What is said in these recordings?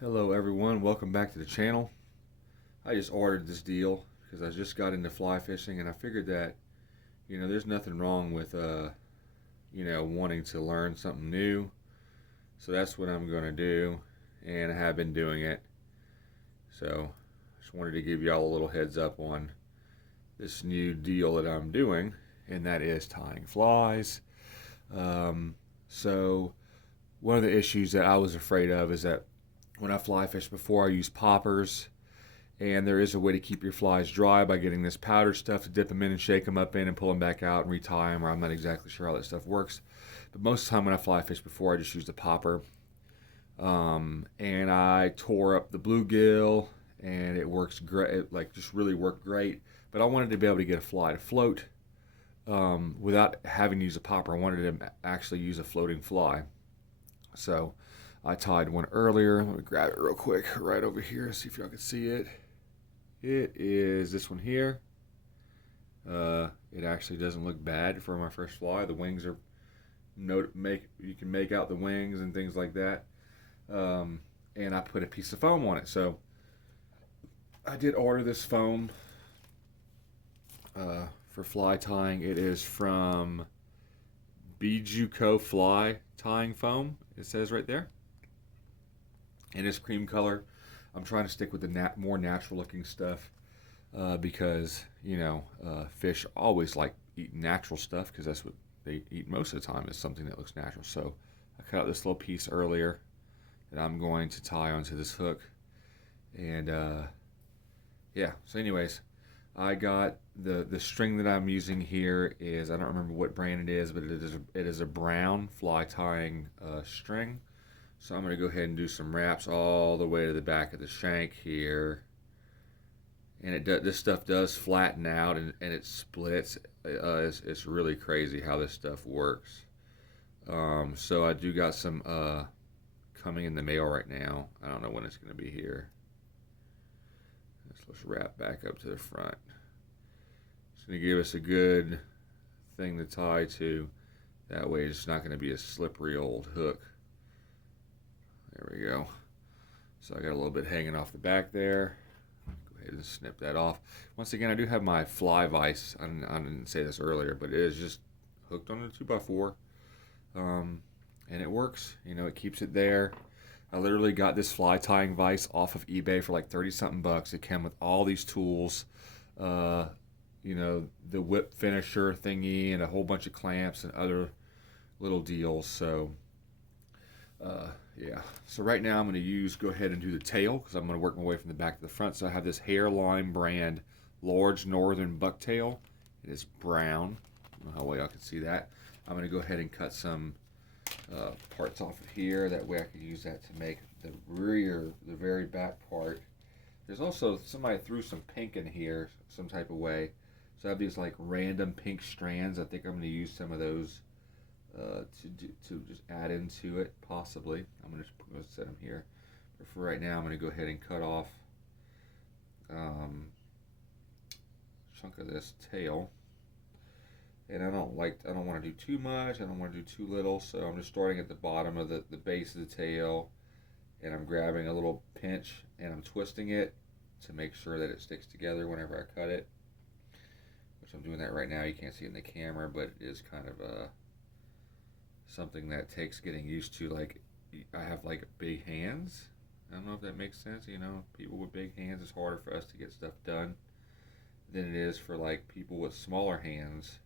Hello everyone, welcome back to the channel. I just ordered this deal because I just got into fly fishing and I figured that, there's nothing wrong with, wanting to learn something new. So that's what I'm going to do, and I have been doing it. So just wanted to give y'all a little heads up on this new deal that I'm doing, and that is tying flies. So one of the issues that I was afraid of is that when I fly fish before, I use poppers, and there is a way to keep your flies dry by getting this powder stuff to dip them in and shake them up in and pull them back out and retie them, or I'm not exactly sure how that stuff works. But most of the time when I fly fish before, I just use the popper. And I tore up the bluegill, and it works great. It just really worked great. But I wanted to be able to get a fly to float without having to use a popper. I wanted to actually use a floating fly. So I tied one earlier. Let me grab it real quick right over here, see if y'all can see it. It is this one here. It actually doesn't look bad for my first fly. The wings are you can make out the wings and things like that. And I put a piece of foam on it. So I did order this foam for fly tying. It is from Bijuco Fly Tying Foam. It says right there. And it's cream color. I'm trying to stick with the more natural looking stuff because, fish always like eating natural stuff because that's what they eat most of the time, is something that looks natural. So I cut out this little piece earlier that I'm going to tie onto this hook. And yeah, so anyways, I got the string that I'm using here is, I don't remember what brand it is, but it is a brown fly tying string. So I'm going to go ahead and do some wraps all the way to the back of the shank here. And this stuff does flatten out and it splits. It's really crazy how this stuff works. So I do got some coming in the mail right now. I don't know when it's going to be here. Let's wrap back up to the front. It's going to give us a good thing to tie to. That way it's not going to be a slippery old hook. There we go. So I got a little bit hanging off the back there. Go ahead and snip that off. Once again, I do have my fly vise. I didn't say this earlier, but it is just hooked on a 2x4. And it works. It keeps it there. I literally got this fly tying vise off of eBay for like 30 something bucks. It came with all these tools. The whip finisher thingy and a whole bunch of clamps and other little deals. So yeah, so right now I'm going to go ahead and do the tail because I'm going to work my way from the back to the front. So I have this Hairline brand large northern bucktail. It is brown. I don't know how well y'all can see that. I'm going to go ahead and cut some parts off of here. That way I can use that to make the very back part. There's also, somebody threw some pink in here some type of way. So I have these like random pink strands. I think I'm going to use some of those to just add into it, possibly. I'm going to set them here. But for right now, I'm going to go ahead and cut off a chunk of this tail. And I don't want to do too much. I don't want to do too little. So I'm just starting at the bottom of the base of the tail. And I'm grabbing a little pinch and I'm twisting it to make sure that it sticks together whenever I cut it. Which I'm doing that right now. You can't see it in the camera, but it is kind of something that takes getting used to. Like, I have like big hands. I don't know if that makes sense. People with big hands, it's harder for us to get stuff done than it is for like people with smaller hands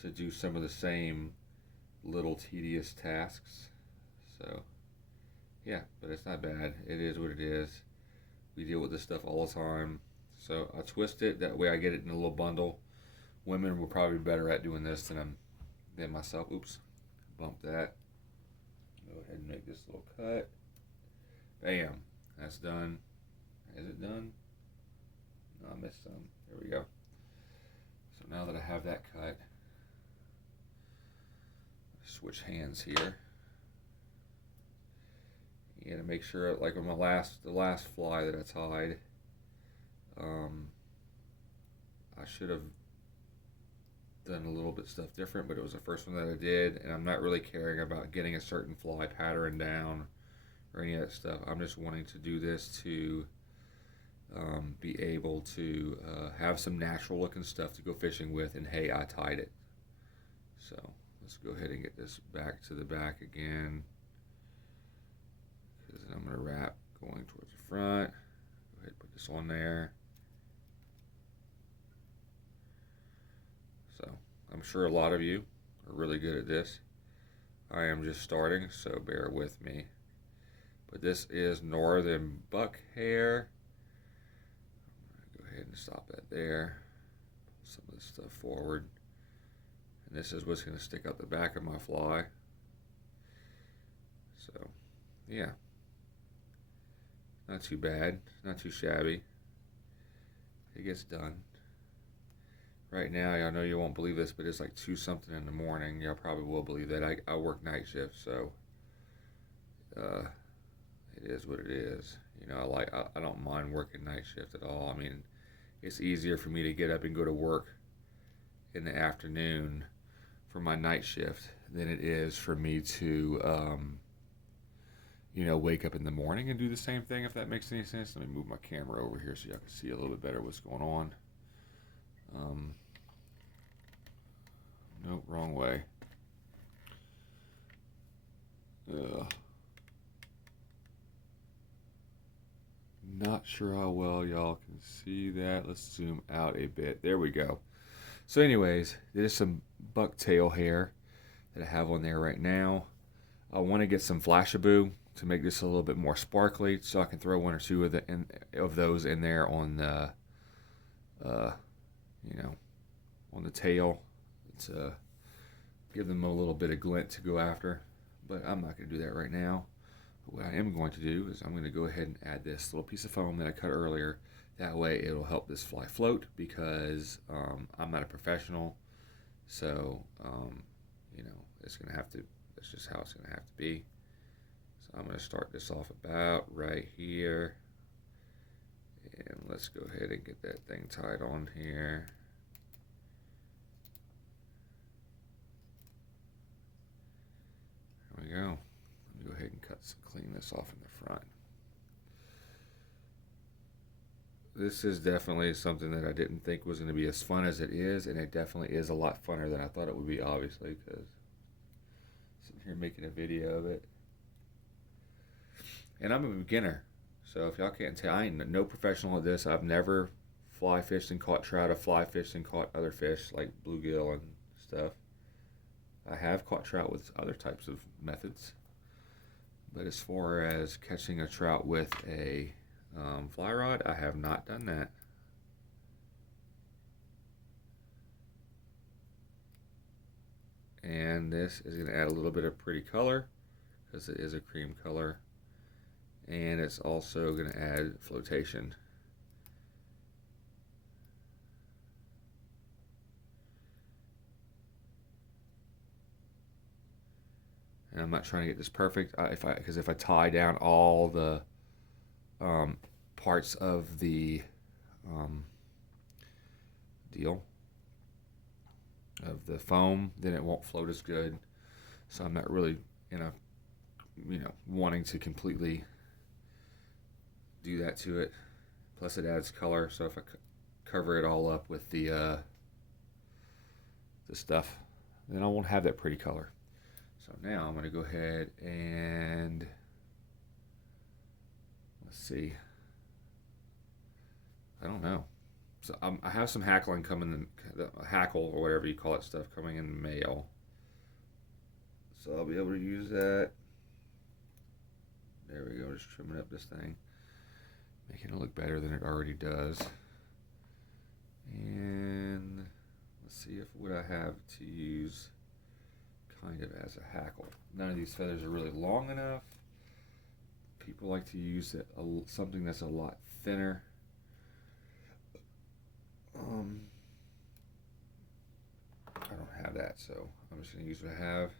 to do some of the same little tedious tasks. So yeah, but it's not bad. It is what it is. We deal with this stuff all the time. So I twist it, that way I get it in a little bundle. Women were probably better at doing this than myself. Oops. Bump that. Go ahead and make this little cut. Bam. That's done. Is it done? No, I missed some. There we go. So now that I have that cut, switch hands here. You gotta make sure, like on the last fly that I tied, I should have done a little bit stuff different, but it was the first one that I did, and I'm not really caring about getting a certain fly pattern down or any of that stuff. I'm just wanting to do this to be able to have some natural looking stuff to go fishing with, and hey, I tied it. So let's go ahead and get this back to the back again, because I'm going to wrap going towards the front. Go ahead and put this on there. So I'm sure a lot of you are really good at this. I am just starting, so bear with me. But this is Northern Buck Hair. Go ahead and stop that there. Pull some of this stuff forward. And this is what's going to stick out the back of my fly. So, yeah. Not too bad. Not too shabby. It gets done. Right now, I know you won't believe this, but it's like 2 something in the morning. Y'all probably will believe that. I work night shift, so it is what it is. You know, I don't mind working night shift at all. I mean, it's easier for me to get up and go to work in the afternoon for my night shift than it is for me to, you know, wake up in the morning and do the same thing, if that makes any sense. Let me move my camera over here so y'all can see a little bit better what's going on. Nope, wrong way. Not sure how well y'all can see that. Let's zoom out a bit. There we go. So anyways, there's some bucktail hair that I have on there right now. I want to get some Flashabou to make this a little bit more sparkly, so I can throw 1 or 2 of those in there on the, you know, on the tail to give them a little bit of glint to go after. But I'm not going to do that right now. What I am going to do is I'm going to go ahead and add this little piece of foam that I cut earlier. That way it'll help this fly float, because I'm not a professional. So, you know, it's going to have to, that's just how it's going to have to be. So I'm going to start this off about right here. And let's go ahead and get that thing tied on here. There we go. Let me go ahead and clean this off in the front. This is definitely something that I didn't think was going to be as fun as it is, and it definitely is a lot funner than I thought it would be, obviously, because sitting here making a video of it. And I'm a beginner, so if y'all can't tell, I ain't no professional at this. I've never fly fished and caught trout. I've fly fished and caught other fish like bluegill and stuff. I have caught trout with other types of methods, but as far as catching a trout with a fly rod, I have not done that. And this is going to add a little bit of pretty color, because it is a cream color, and it's also going to add flotation. And I'm not trying to get this perfect, because if I tie down all the parts of the deal of the foam, then it won't float as good. So I'm not really wanting to completely do that to it. Plus it adds color, so if I cover it all up with the stuff, then I won't have that pretty color. So now I'm going to go ahead and let's see. I don't know. So I have some hackling coming, hackle or whatever you call it stuff, coming in the mail. So I'll be able to use that. There we go, just trimming up this thing, making it look better than it already does. And let's see what I have to use kind of as a hackle. None of these feathers are really long enough. People like to use something that's a lot thinner. I don't have that, so I'm just going to use what I have,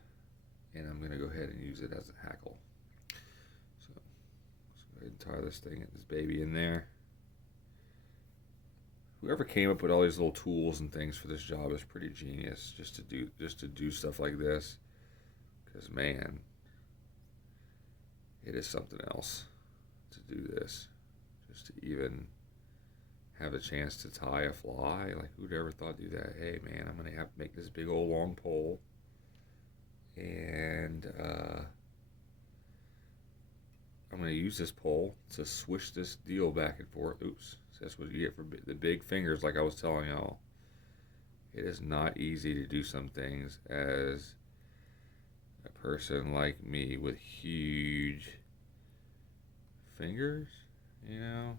and I'm going to go ahead and use it as a hackle. So let's go ahead and tie this baby in there. Whoever came up with all these little tools and things for this job is pretty genius, just to do stuff like this. Because man, it is something else to do this. Just to even have a chance to tie a fly. Like, who'd ever thought to do that? Hey, man, I'm going to have to make this big old long pole. And I'm going to use this pole to swish this deal back and forth. Oops. So that's what you get for the big fingers, like I was telling y'all. It is not easy to do some things as a person like me with huge fingers, you know.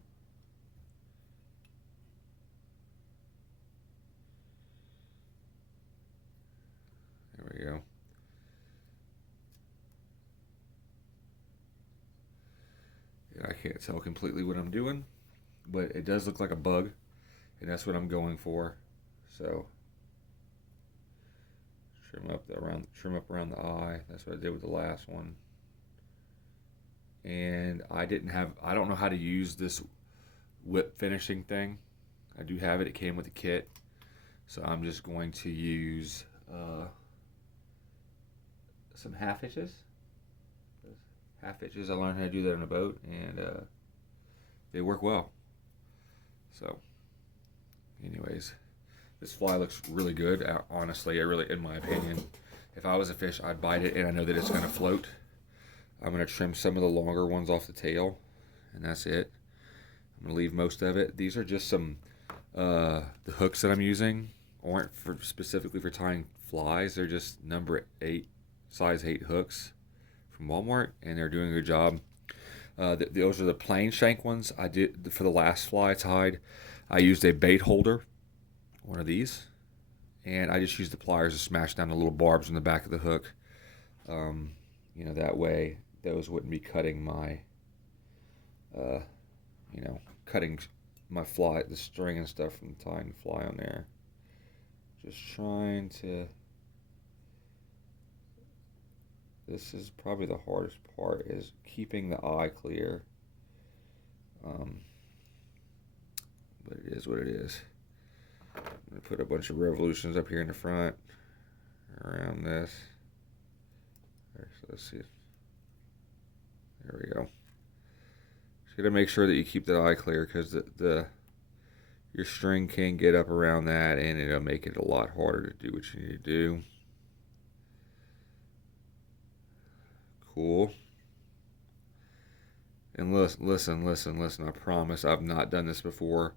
There we go. And I can't tell completely what I'm doing, but it does look like a bug, and that's what I'm going for. So trim up around the eye. That's what I did with the last one. And I don't know how to use this whip finishing thing. I do have it. It came with the kit. So I'm just going to use some half hitches. Half hitches, I learned how to do that on a boat, and they work well. So, anyways, this fly looks really good. Honestly, in my opinion, if I was a fish, I'd bite it, and I know that it's going to float. I'm going to trim some of the longer ones off the tail, and that's it. I'm going to leave most of it. These are just some the hooks that I'm using aren't specifically for tying flies. They're just number 8, size 8 hooks from Walmart, and they're doing a good job. Those are the plain shank ones. I did for the last fly I tied. I used a bait holder, one of these, and I just used the pliers to smash down the little barbs in the back of the hook. That way those wouldn't be cutting my, cutting my fly, the string and stuff from tying the fly on there. Just trying to. This is probably the hardest part, is keeping the eye clear. But it is what it is. I'm going to put a bunch of revolutions up here in the front around this. There, so let's see. There we go. Just got to make sure that you keep the eye clear, because your string can get up around that, and it'll make it a lot harder to do what you need to do. Cool. And listen. I promise I've not done this before.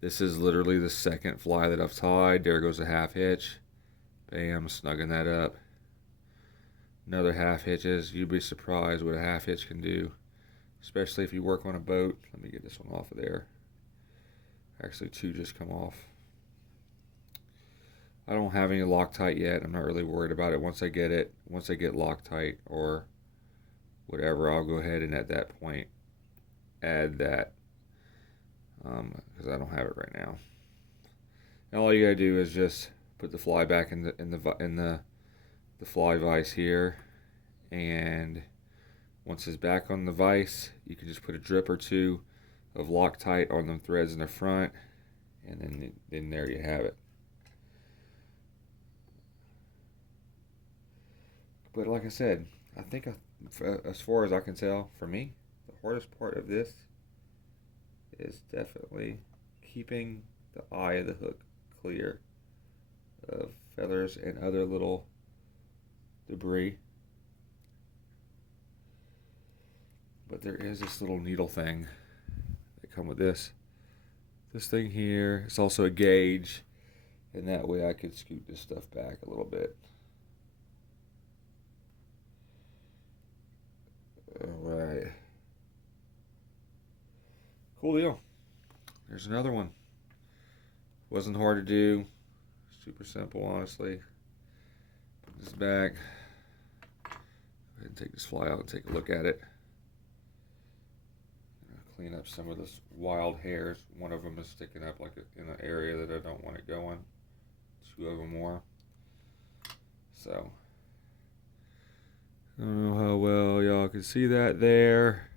This is literally the second fly that I've tied. There goes a half hitch. Bam, snugging that up. Another half hitches. You'd be surprised what a half hitch can do, especially if you work on a boat. Let me get this one off of there. Actually, 2 just come off. I don't have any Loctite yet. I'm not really worried about it. Once I get Loctite or whatever, I'll go ahead and at that point add that, because I don't have it right now. And all you gotta do is just put the fly back in the fly vise here, and once it's back on the vise, you can just put a drip or 2 of Loctite on them threads in the front, and then there you have it. But like I said, I think as far as I can tell, for me, the hardest part of this is definitely keeping the eye of the hook clear of feathers and other little debris. But there is this little needle thing that come with this. This thing here, it's also a gauge, and that way I could scoot this stuff back a little bit. Alright. Cool deal. There's another one. Wasn't hard to do. Super simple, honestly. Put this back. Go ahead and take this fly out and take a look at it. Clean up some of this wild hairs. One of them is sticking up like in an area that I don't want it going. 2 of them more. So, I don't know how well y'all can see that there,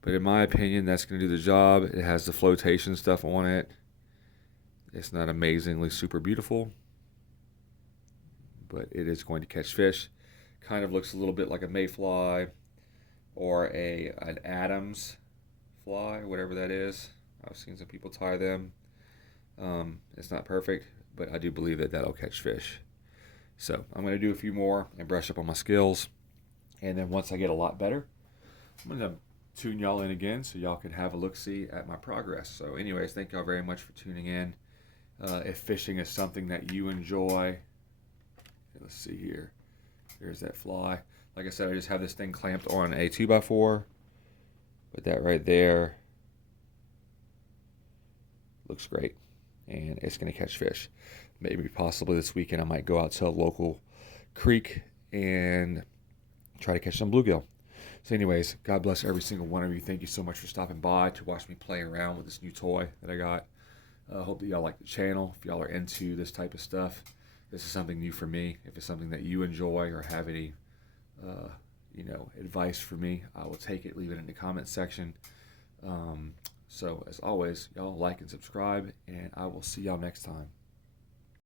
but in my opinion, that's going to do the job. It has the flotation stuff on it. It's not amazingly super beautiful, but it is going to catch fish. Kind of looks a little bit like a mayfly, or an Adams fly, whatever that is. I've seen some people tie them. It's not perfect, but I do believe that that'll catch fish. So I'm going to do a few more and brush up on my skills. And then once I get a lot better, I'm going to tune y'all in again so y'all can have a look-see at my progress. So anyways, thank y'all very much for tuning in. If fishing is something that you enjoy, let's see here. There's that fly. Like I said, I just have this thing clamped on a 2x4. Put that right there. Looks great. And it's going to catch fish. Maybe possibly this weekend I might go out to a local creek and try to catch some bluegill. So anyways, God bless every single one of you. Thank you so much for stopping by to watch me play around with this new toy that I got. I hope that y'all like the channel. If y'all are into this type of stuff, this is something new for me. If it's something that you enjoy or have any advice for me, I will take it. Leave it in the comment section. So as always, y'all like and subscribe, and I will see y'all next time.